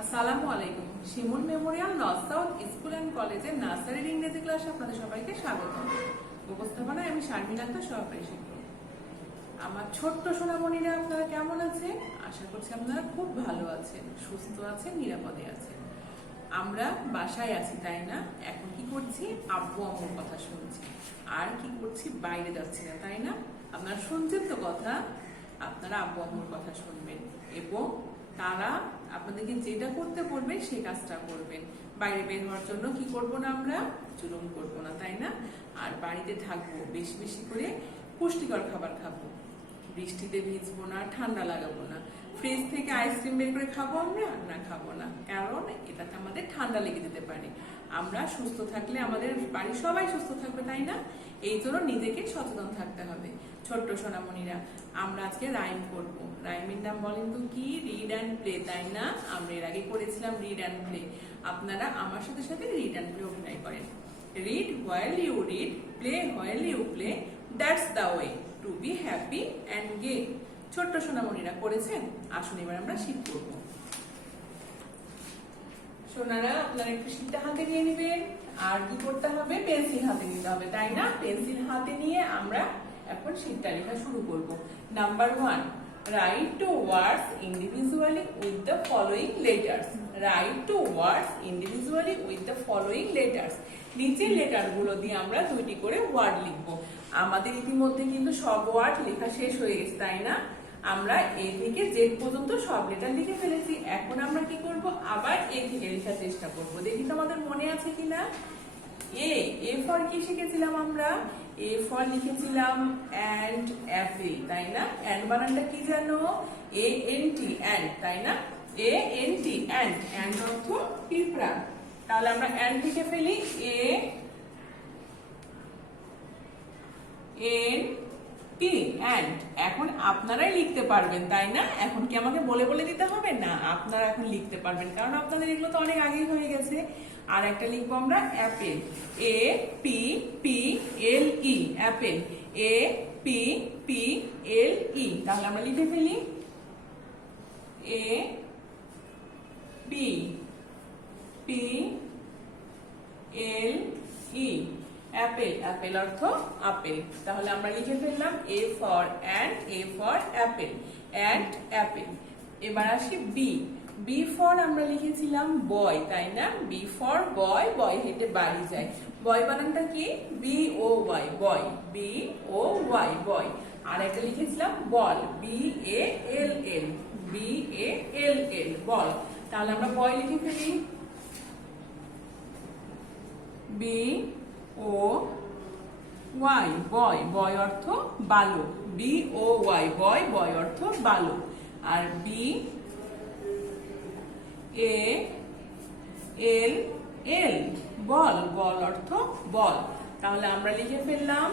আসসালামু আলাইকুম। Shimul memorial north south school and কলেজের নার্সারির ইংরেজি ক্লাসে আপনাদের সবাইকে স্বাগত। উপস্থাপনায় আমি শারমিন আক্তার, সহকারী শিক্ষক। আমার ছোট্ট সোনামণিরা, আপনারা কেমন আছেন? আশা করছি আপনারা খুব ভালো আছেন, সুস্থ আছেন, নিরাপদে আছেন। আমরা বাসায় আছি, তাই না? এখন কি করছি? আব্বু আম্মুর কথা শুনছি। আর কি করছি? বাইরে যাচ্ছি না, তাই না? আপনারা শুনছেন তো কথা, আপনারা আব্বু আম্মুর কথা শুনবেন এবং তারা আপনাদেরকে যেটা করতে বলবে সেই কাজটা করবেন। বাইরে বের হওয়ার জন্য কি করব না, আমরা জুলুম করব না, তাই না? আর বাড়িতে থাকবো, বেশি বেশি করে পুষ্টিকর খাবার খাবো, বৃষ্টিতে ভিজবো না, ঠান্ডা লাগাবো না, ফ্রিজ থেকে আইসক্রিম বের করে খাবো আমরা না, খাবো না, কারণ এটাতে আমাদের ঠান্ডা লেগে যেতে পারে। আমরা সুস্থ থাকলে আমাদের বাড়ির সবাই সুস্থ থাকবে, তাই না? এই জন্য নিজেকে সচেতন থাকতে হবে। ছোট্ট সোনামণিরা, আমরা আজকে রাইম করব। রাইমের নাম বলেন তো কি? রিড অ্যান্ড প্লে, তাই না? আমরা এর আগে করেছিলাম রিড অ্যান্ড প্লে। আপনারা আমার সাথে সাথে রিড অ্যান্ড প্লে অভিনয় করেন। Read while you read, play while you play, that's the way to be happy and gay. ছোট্ট সোনামণিরা করেছেন? আসুন এবার আমরা শিখ করব। সোনারা, আপনারা একটু শিখটা হাতে নিয়ে নেবেন। আর কি করতে হবে? পেন্সিল হাতে নিতে হবে, তাই না? পেন্সিল হাতে নিয়ে আমরা এখন শিখটা লেখা শুরু করব। Number 1, write two words individually with the following letters. Write two words individually with the following letters. নিচের লেটার গুলো দিয়ে আমরা দুইটি করে ওয়ার্ড লিখব। আমাদের ইতিমধ্যে কিন্তু সব ওয়ার্ড লেখা শেষ হয়ে গেছে, তাই না? আমরা এ থেকে জেড পর্যন্ত সব লেটার লিখে ফেলেছি। এখন আমরা কি করব? আবার এ থেকে লেখার চেষ্টা করব। দেখি তো আমাদের মনে আছে কিনা। এ ফর কি শিখেছিলাম আমরা? এ ফর লিখেছিলাম অ্যান্ড অ্যাপেল, তাই না? অ্যান্ড বানানটা কি জানো? ANT, অ্যান্ড, তাই না? ANT, and. অ্যান্ড অর্থ পিঁপড়া। তাহলে আমরা অ্যান্ড লিখে ফেলি। ANT, and. এখন আপনারাই লিখতে পারবেন, তাই না? এখন কি আমাকে বলে বলে দিতে হবে? না, আপনারা এখন লিখতে পারবেন, কারণ আপনাদের এগুলো তো অনেক আগেই হয়ে গেছে। আর একটা লিখবো আমরা অ্যাপেল। APPLE, Apple. APPLE। তাহলে আমরা লিখে ফেলি APPLE, অ্যাপেল। অ্যাপেল অর্থ আপেল। তাহলে আমরা লিখে ফেললাম A for and, A for Apple, and Apple. এবার আসি বি। বি ফর আমরা লিখেছিলাম বয়, তাই না? বি ফর বয়, বয় হেঁটে বাড়ি যায়। বয় বানানটা কি? BOY, বয়। BOY, বয়। আর একটা লিখেছিলাম বল, BALL, BALL, বল। তাহলে আমরা বয় লিখে ফেলি BOY, বয়। বয় অর্থ বালক, BOY, বয়। বয় অর্থ বালক। আর BALL, বল। বল অর্থ বল। তাহলে আমরা লিখে ফেললাম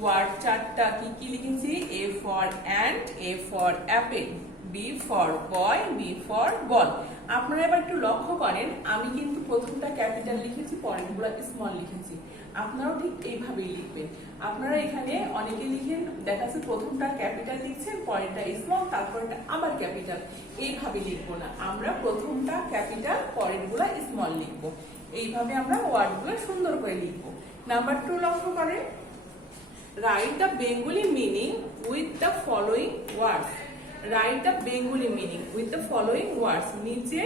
ওয়ার্ড চারটা। কি কি লিখেছি? A for and, A for Apple, B for boy, B for ball. আপনারা এবার একটু লক্ষ্য করেন, আমি কিন্তু প্রথমটা ক্যাপিটাল লিখেছি, পরেরগুলো স্মল লিখেছি। আপনারাও ঠিক এইভাবেই লিখবেন। আপনারা এখানে অনেকে লিখেন, দেখা যাচ্ছে প্রথমটা ক্যাপিটাল লিখছেন, পরেরটা স্মল, তারপরটা আবার ক্যাপিটাল। এইভাবে লিখবো না, আমরা প্রথমটা ক্যাপিটাল, পরেরগুলা স্মল লিখবো। এইভাবে আমরা ওয়ার্ডগুলো সুন্দর করে লিখবো। নাম্বার 2 লক্ষ্য করেন, write the Bengali meaning with the following words. Write the Bengali meaning with the following ওয়ার্ডস। নিচে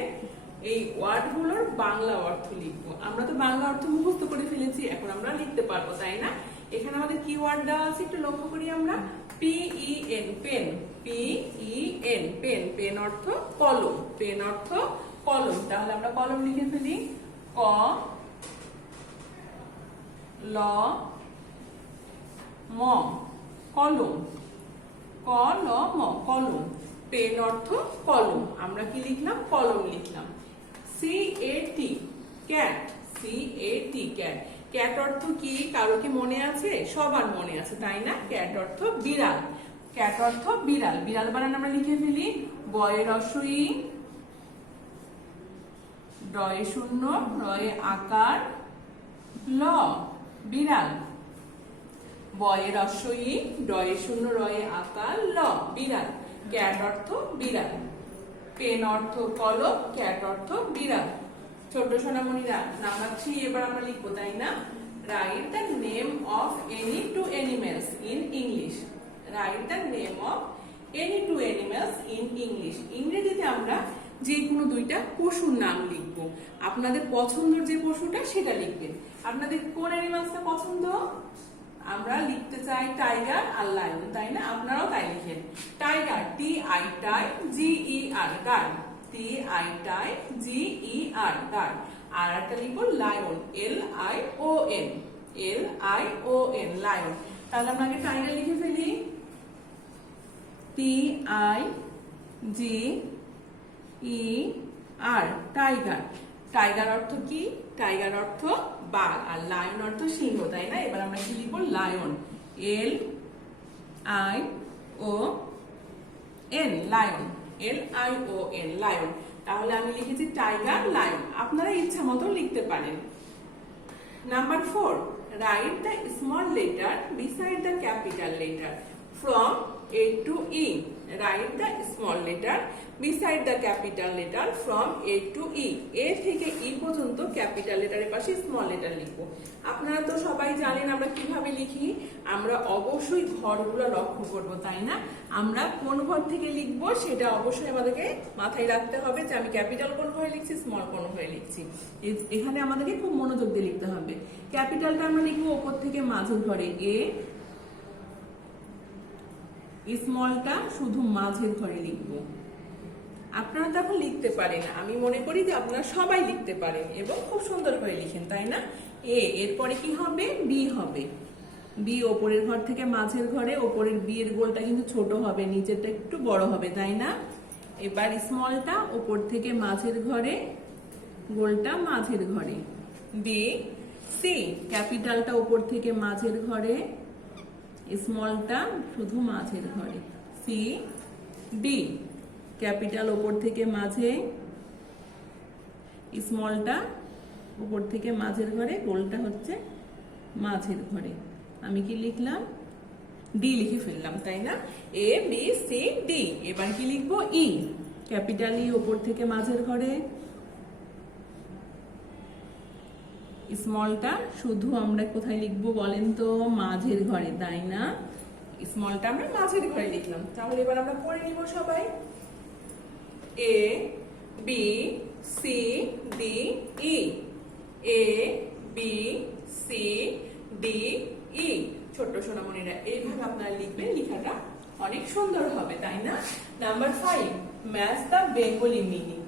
এই ওয়ার্ডগুলোর বাংলা অর্থ লিখবো। আমরা তো বাংলা অর্থ মুখস্থ করে ফেলেছি, এখন আমরা লিখতে পারবো, তাই না? এখানে আমাদের কি ওয়ার্ড দেওয়া আছে একটু লক্ষ্য করি আমরা। PEN, pen. PEN, pen. Pen অর্থ কলম, পেন অর্থ কলম। তাহলে আমরা কলম লিখে ফেলি ক ল ম, কলম। কলম, কলম। পেন অর্থ কলম, আমরা কি লিখলাম? কলম লিখলাম। CAT, cat. CAT, cat. Cat অর্থ কি? কারো কি মনে আছে? সবার মনে আছে, তাই না? ক্যাট অর্থ বিড়াল। ক্যাট অর্থ বিড়াল। বিড়াল বানান আমরা লিখে ফেলি বয়ে রসই, ডয়ে শূন্য, রয়ে আকার, ল, বিড়াল। বয়ে রসই, ডয়ে শূন্য, রয়ে আকার, ল, বিড়াল। ক্যাট অর্থ বিড়াল। পেন অর্থ কলম, ক্যাট অর্থ বিড়াল। ছোট সোনামণিরা নাম্বার 3 এবার আমরা লিখবো, তাই না? Write the name of any two animals in English. Write the name of any two animals in English. ইংরেজিতে আমরা যে কোনো দুইটা পশুর নাম লিখবো। আপনাদের পছন্দের যে পশুটা সেটা লিখবেন। আপনাদের কোন অ্যানিমালসটা পছন্দ? আমরা লিখতে চাই টাইগার আর লায়ন, তাই না? আপনারাও তাই লিখেন। টাইগার, TI টাই GER গার, TI GER গার। আর একটা লিখবো লায়ন, LION, LION লায়ন। তাহলে আমরা আগে টাইগার লিখে ফেলি, TIGER টাইগার। টাইগার অর্থ কি? টাইগার অর্থ বাঘ, আর লায়ন অর্থ সিংহ, তাই না? এবার আমরা কি লিখবো? Lion, LION lion, LION lion. তাহলে আমি লিখেছি টাইগার, লায়ন। আপনারা ইচ্ছা মতো লিখতে পারেন। Number 4, write the small letter beside the capital letter from A to E. Write the small letter beside the capital letter from A to E. A থেকে E পর্যন্ত ক্যাপিটাল লেটারের পাশে স্মল লেটার লিখবো। আপনারা তো সবাই জানেন আমরা কিভাবে লিখি। আমরা অবশ্যই ঘরগুলো লক্ষ্য করব, তাই না? আমরা কোন ঘর থেকে লিখবো সেটা অবশ্যই আমাদেরকে মাথায় রাখতে হবে, যে আমি ক্যাপিটাল কোন ঘরে লিখছি, স্মল কোন ঘরে লিখছি। এখানে আমাদেরকে খুব মনোযোগ দিয়ে লিখতে হবে। ক্যাপিটালটা আমরা লিখবো ওপর থেকে মাঝের ঘরে A, স্মলটা শুধু মাঝের ঘরে লিখবো। আপনারা তখন লিখতে পারেন, আমি মনে করি যে আপনারা সবাই লিখতে পারেন এবং খুব সুন্দর করে লিখেন, তাই না? এরপরে কি হবে? বি হবে। বি ওপরের ঘর থেকে মাঝের ঘরে, ওপরের বি এর গোলটা কিন্তু ছোট হবে, নিচেরটা একটু বড় হবে, তাই না? এবার স্মলটা ওপর থেকে মাঝের ঘরে, গোলটা মাঝের ঘরে। বি সি, ক্যাপিটালটা ওপর থেকে মাঝের ঘরে, স্মলটা শুধু মাঝের ঘরে। সি ডি, ক্যাপিটাল ওপর থেকে মাঝে, স্মলটা উপর থেকে মাঝের ঘরে, গোলটা হচ্ছে মাঝের ঘরে। আমি কি লিখলাম? ডি লিখে ফেললাম, তাই না? A B C D। এবার কি লিখবো? ই, ক্যাপিটাল ই ওপর থেকে মাঝের ঘরে, স্মলটা শুধু আমরা কোথায় লিখবো বলেন তো? মাঝের ঘরে, তাই না? স্মলটা আমরা মাঝের ঘরে লিখলাম। তাহলে এবার আমরা পড়ে নিব সবাই। A B C D E, A B C D E। ছোট্ট সোনামণিরা এইভাবে আপনারা লিখবেন, লেখাটা অনেক সুন্দর হবে, তাই না? Number 5, match the Bengali meaning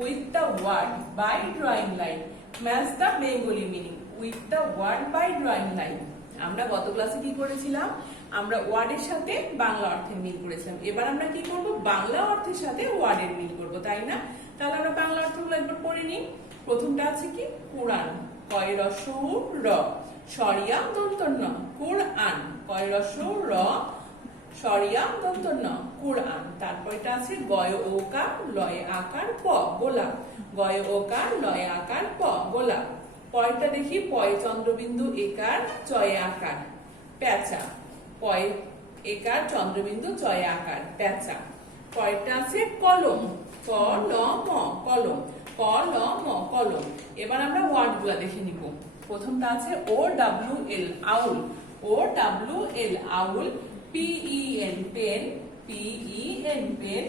with the word by drawing line. Match the Bengali meaning with the word by drawing line. আমরা গত ক্লাসে কি করেছিলাম? আমরা ওয়ার্ডের সাথে বাংলা অর্থের মিল করেছিলাম। এবার আমরা কি করব? বাংলা অর্থের সাথে ওয়ার্ডের মিল করব, তাই না? তাহলে আমরা বাংলা অর্থগুলো একবার পড়ে নিই। প্রথমটা আছে কি? কুরআন, কয় রস্য র, সরিয়া দন্ত ন, কুরআন, কয় রস্য র, সরিয়া দন্ত ন, কুরআন। তারপর এটা আছে গয় ওকার লয়ে আকার প, গোলাপ, গয় ওকার লয়ে আকার প, গোলাপ। পয়টা দেখি, পয় চন্দ্রবিন্দু একার চয়ে আকার, পেঁচা, পয় একার চন্দ্রবিন্দু চয়ে আকার, পেঁচা। পয়টা আছে কলম, ক ল ম, কলম, ক ল ম, কলম। এবার আমরা ওয়ার্ড গুলা দেখে নিব। প্রথমটা আছে OWL owl, OWL owl, PEN pen, PEN pen,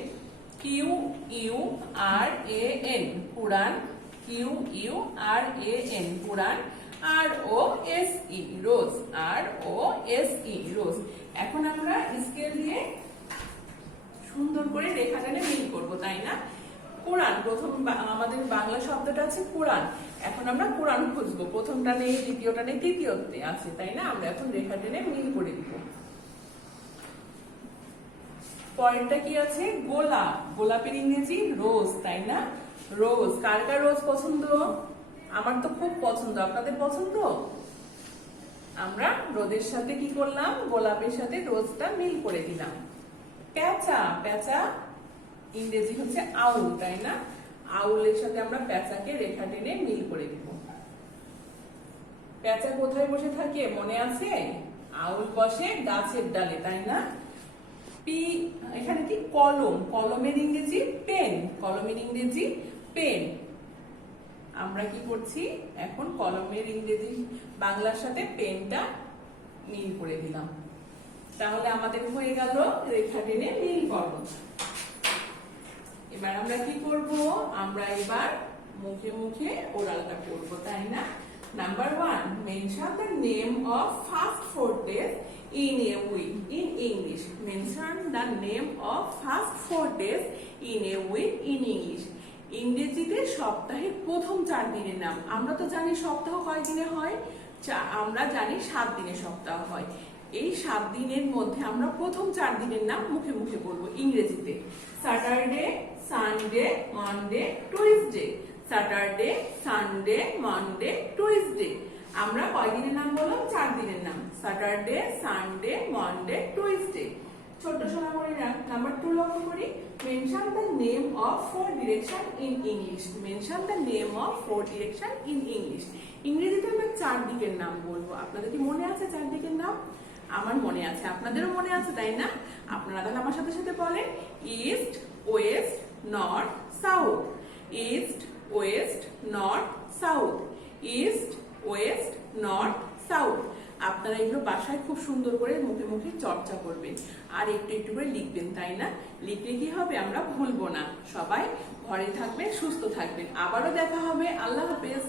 QURAN Quran, QURAN Quran, ROSE rose, ROSE rose. এখন আমরা স্কেল দিয়ে সুন্দর করে রেখা টেনে মিল করবো, তাই না? কোরআন, প্রথম আমাদের বাংলা শব্দটা আছে কোরআন। এখন আমরা কোরআন খুঁজবো। প্রথমটা নেই, দ্বিতীয়টা নেই, তৃতীয়তে আছে, তাই না? আমরা এখন রেখা টেনে মিল করে দিব। পরেরটা কি আছে? গোলাপ, গোলাপের ইংরেজি রোজ, তাই না? রোজ। কার কার রোজ পছন্দ? আমার তো খুব পছন্দ, আপনাদের পছন্দ? আমরা রোদের সাথে কি করলাম? গোলাপের সাথে রোজটা মিল করে দিলাম। পেঁচা, পেঁচা ইংরেজি হচ্ছে আউল, তাই না? আউলের সাথে আমরা পেঁচাকে রেখা টেনে মিল করে দিব। পেঁচা কোথায় বসে থাকে মনে আছে? আউল বসে গাছের ডালে, তাই না? পি, এখানে কি কলম, কলমের ইংরেজি পেন, কলমের ইংরেজি পেন। আমরা কি করছি এখন কলমের ইংরেজি বাংলার সাথে পেনটা মিল করে দিলাম। তাহলে আমাদের হয়ে গেল রেখা টেনে মিলকরণ। এবার আমরা কি করব, আমরা এবার মুখে মুখে ওরালটা করব, তাই না? Number 1, mention the name of first 4 days in a week in English. Mention the name of first 4 days in a week in English. ইংরেজিতে সপ্তাহের প্রথম 4 দিনের নাম। আমরা তো জানি সপ্তাহ কয় দিনে হয়, আমরা জানি 7 দিনে সপ্তাহ হয়। এই 7 দিনের মধ্যে আমরা প্রথম 4 দিনের নাম মুখে মুখে বলবো ইংরেজিতে। Saturday, Sunday, Monday, Tuesday. Saturday, Sunday, Monday, Tuesday. আমরা কয় দিনের নাম বললাম? 4 দিনের নাম। Saturday, Sunday, Monday, Tuesday. ছোট্ট সোনামণিরা নাম্বার 2 লক্ষ্য করি। Mention the name of 4 direction in English. Mention the name of 4 direction in English. ইংরেজিতে আমরা 4 দিকের নাম বলবো। আপনাদের কি মনে আছে 4 দিকের নাম? আমার মনে আছে, আপনাদেরও মনে আছে, তাই না? আপনারা তাহলে আমার সাথে সাথে বলেন, east, West, north, south. East, West, north, south. East, West, north, south. আপনারা এগুলো বাসায় খুব সুন্দর করে মুখে মুখে চর্চা করবেন আর একটু একটু করে লিখবেন, তাই না? লিখলে কি হবে, আমরা ভুলবো না। সবাই ঘরে থাকবেন, সুস্থ থাকবেন। আবারও দেখা হবে। আল্লাহ হাফেজ।